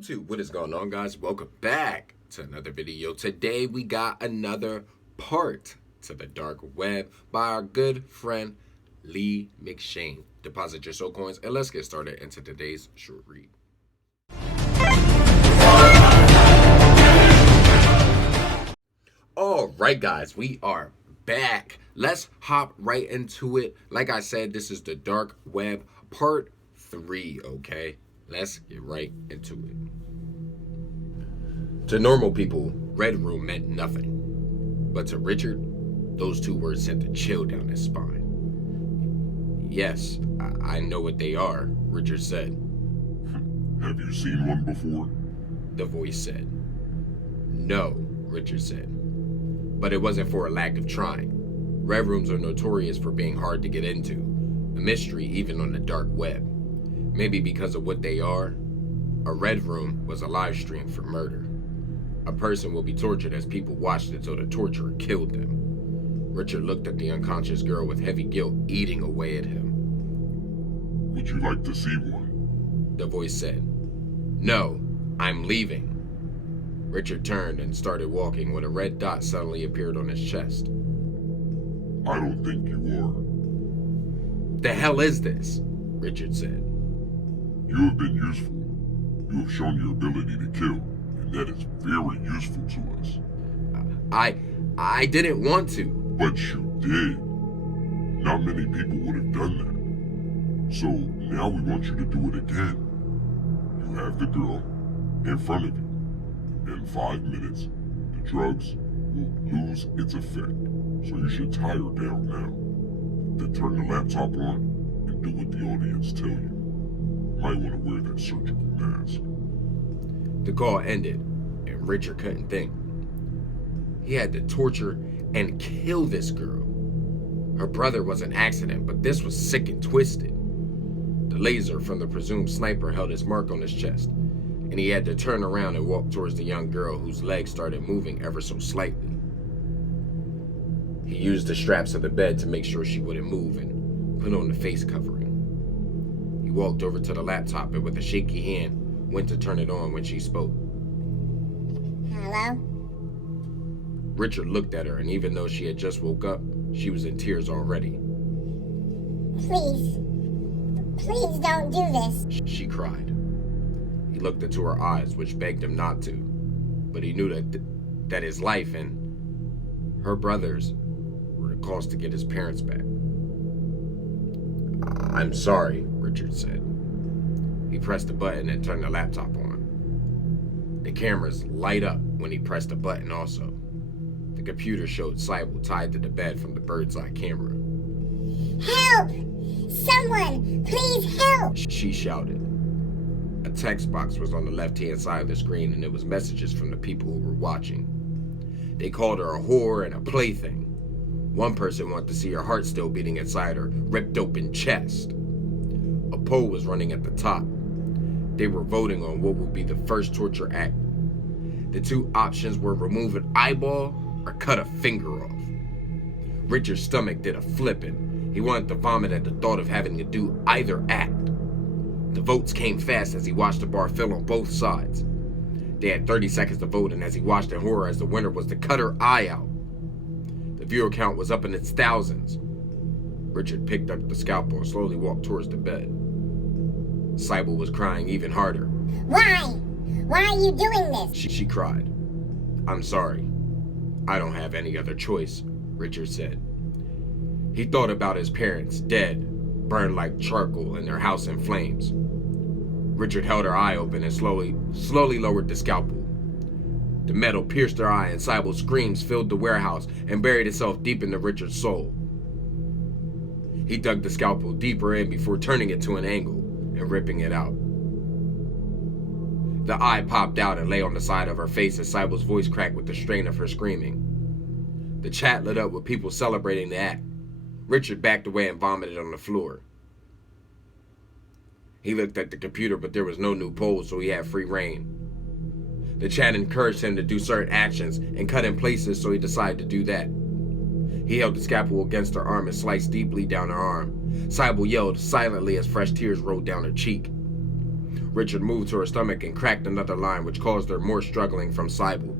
YouTube, what is going on, guys? Welcome back to another video. Today we got another part to the dark web by our good friend Lee McShane. Deposit your soul coins and let's get started into today's short read. Alright guys, we are back. Let's hop right into it. Like I said, this is the dark web part 3, okay? Let's get right into it. To normal people, Red Room meant nothing. But to Richard, those two words sent a chill down his spine. Yes, I know what they are, Richard said. Have you seen one before? The voice said. No, Richard said. But it wasn't for a lack of trying. Red Rooms are notorious for being hard to get into, a mystery even on the dark web. Maybe because of what they are, a Red Room was a live stream for murder. A person will be tortured as people watched until the torturer killed them. Richard looked at the unconscious girl with heavy guilt eating away at him. Would you like to see one? The voice said. No, I'm leaving. Richard turned and started walking when a red dot suddenly appeared on his chest. I don't think you are. The hell is this? Richard said. You have been useful. You have shown your ability to kill, and that is very useful to us. I didn't want to. But you did. Not many people would have done that. So now we want you to do it again. You have the girl in front of you. In 5 minutes, the drugs will lose its effect. So you should tie her down now. Then turn the laptop on and do what the audience tell you. Might want to wear that surgical mask. The call ended, and Richard couldn't think. He had to torture and kill this girl. Her brother was an accident, but this was sick and twisted. The laser from the presumed sniper held his mark on his chest, and he had to turn around and walk towards the young girl whose legs started moving ever so slightly. He used the straps of the bed to make sure she wouldn't move and put on the face covering. He walked over to the laptop and with a shaky hand went to turn it on when she spoke. Hello? Richard looked at her, and even though she had just woke up, she was in tears already. Please don't do this. She cried. He looked into her eyes, which begged him not to, but he knew that his life and her brother's were the cost to get his parents back. I'm sorry, Richard said. He pressed the button and turned the laptop on. The cameras light up when he pressed the button also. The computer showed Sybil tied to the bed from the bird's eye camera. Help! Someone, please help! She shouted. A text box was on the left-hand side of the screen, and it was messages from the people who were watching. They called her a whore and a plaything. One person wanted to see her heart still beating inside her ripped open chest. A poll was running at the top. They were voting on what would be the first torture act. The two options were remove an eyeball or cut a finger off. Richard's stomach did a flipping. He wanted to vomit at the thought of having to do either act. The votes came fast as he watched the bar fill on both sides. They had 30 seconds to vote, and as he watched in horror as the winner was to cut her eye out. The viewer count was up in its thousands. Richard picked up the scalpel and slowly walked towards the bed. Sybil was crying even harder. Why? Why are you doing this? She cried. I'm sorry. I don't have any other choice, Richard said. He thought about his parents, dead, burned like charcoal and their house in flames. Richard held her eye open and slowly lowered the scalpel. The metal pierced her eye and Sybil's screams filled the warehouse and buried itself deep into Richard's soul. He dug the scalpel deeper in before turning it to an angle and ripping it out. The eye popped out and lay on the side of her face as Sybil's voice cracked with the strain of her screaming. The chat lit up with people celebrating the act. Richard backed away and vomited on the floor. He looked at the computer, but there was no new polls, so he had free reign. The chat encouraged him to do certain actions and cut in places, so he decided to do that. He held the scalpel against her arm and sliced deeply down her arm. Sybil yelled silently as fresh tears rolled down her cheek. Richard moved to her stomach and cracked another line, which caused her more struggling from Cybele.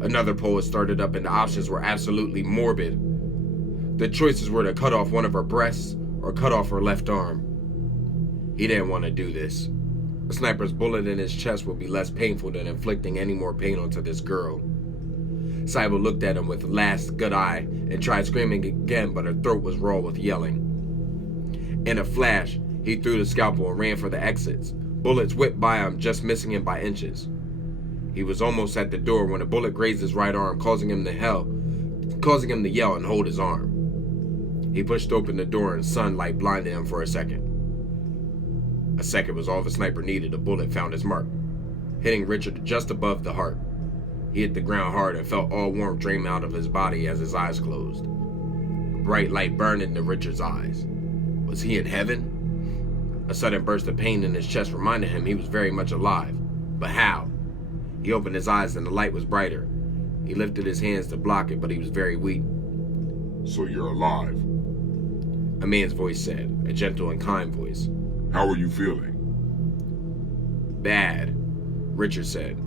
Another poll was started up and the options were absolutely morbid. The choices were to cut off one of her breasts or cut off her left arm. He didn't want to do this. A sniper's bullet in his chest would be less painful than inflicting any more pain onto this girl. Cybele looked at him with last good eye and tried screaming again, but her throat was raw with yelling. In a flash, he threw the scalpel and ran for the exits. Bullets whipped by him, just missing him by inches. He was almost at the door when a bullet grazed his right arm, causing him to yell and hold his arm. He pushed open the door and sunlight blinded him for a second. A second was all the sniper needed. A bullet found his mark, hitting Richard just above the heart. He hit the ground hard and felt all warmth drain out of his body as his eyes closed. A bright light burned into Richard's eyes. Was he in heaven? A sudden burst of pain in his chest reminded him he was very much alive. But how? He opened his eyes and the light was brighter. He lifted his hands to block it, but he was very weak. So you're alive? A man's voice said, a gentle and kind voice. How are you feeling? Bad, Richard said.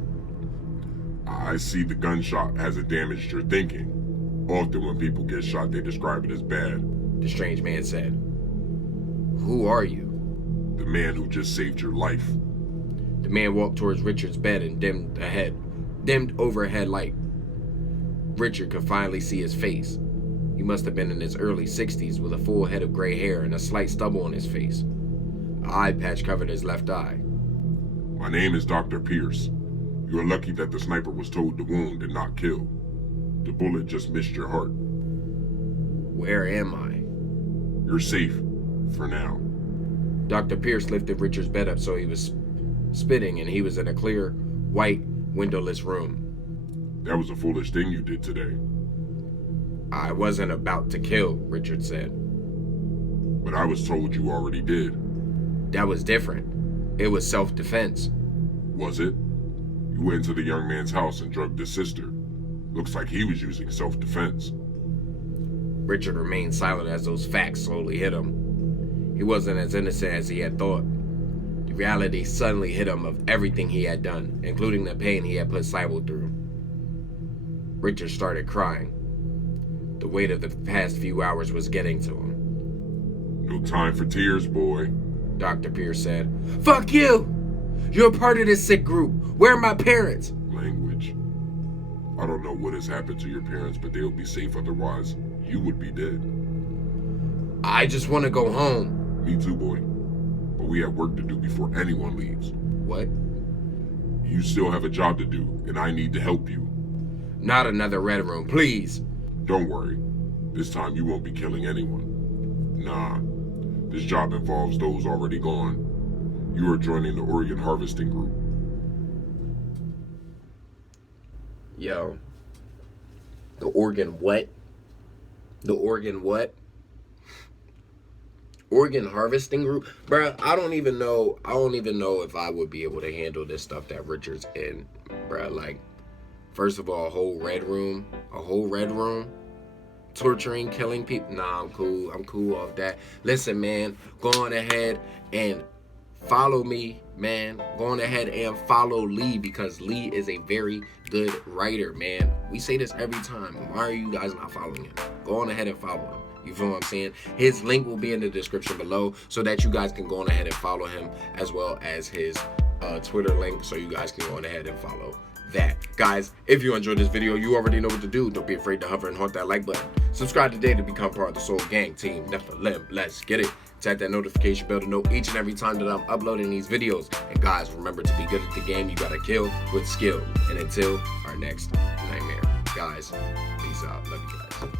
I see the gunshot hasn't damaged your thinking. Often when people get shot, they describe it as bad. The strange man said. Who are you? The man who just saved your life. The man walked towards Richard's bed and dimmed overhead light. Richard could finally see his face. He must have been in his early 60s with a full head of gray hair and a slight stubble on his face. An eye patch covered his left eye. My name is Dr. Pierce. You're lucky that the sniper was told to wound and not kill. The bullet just missed your heart. Where am I? You're safe, for now. Dr. Pierce lifted Richard's bed up so he was spitting and he was in a clear, white, windowless room. That was a foolish thing you did today. I wasn't about to kill, Richard said. But I was told you already did. That was different. It was self-defense. Was it? You went into the young man's house and drugged his sister. Looks like he was using self-defense. Richard remained silent as those facts slowly hit him. He wasn't as innocent as he had thought. The reality suddenly hit him of everything he had done, including the pain he had put Cybele through. Richard started crying. The weight of the past few hours was getting to him. No time for tears, boy, Dr. Pierce said. Fuck you! You're a part of this sick group. Where are my parents? Language. I don't know what has happened to your parents, but they'll be safe, otherwise you would be dead. I just want to go home. Me too, boy. But we have work to do before anyone leaves. What? You still have a job to do, and I need to help you. Not another red room, please. Don't worry. This time you won't be killing anyone. Nah. This job involves those already gone. You are joining the organ harvesting group. Yo. The organ what? The organ what? Organ harvesting group? Bruh, I don't even know if I would be able to handle this stuff that Richard's in. Bruh, like, first of all, a whole red room, torturing, killing people. Nah, I'm cool off that. Listen, man, go on ahead and follow me, man. Go on ahead and follow Lee, because Lee is a very good writer, man. We say this every time. Why are you guys not following him? Go on ahead and follow him. You feel what I'm saying? His link will be in the description below so that you guys can go on ahead and follow him, as well as his Twitter link, so you guys can go on ahead and follow that. Guys, if you enjoyed this video, you already know what to do. Don't be afraid to hover and haunt that like button. Subscribe today to become part of the Soul Gang, Team Nephilim. Let's get it. Tap that notification bell to know each and every time that I'm uploading these videos. And guys, remember, to be good at the game, you gotta kill with skill. And until our next nightmare, guys, peace out. Love you guys.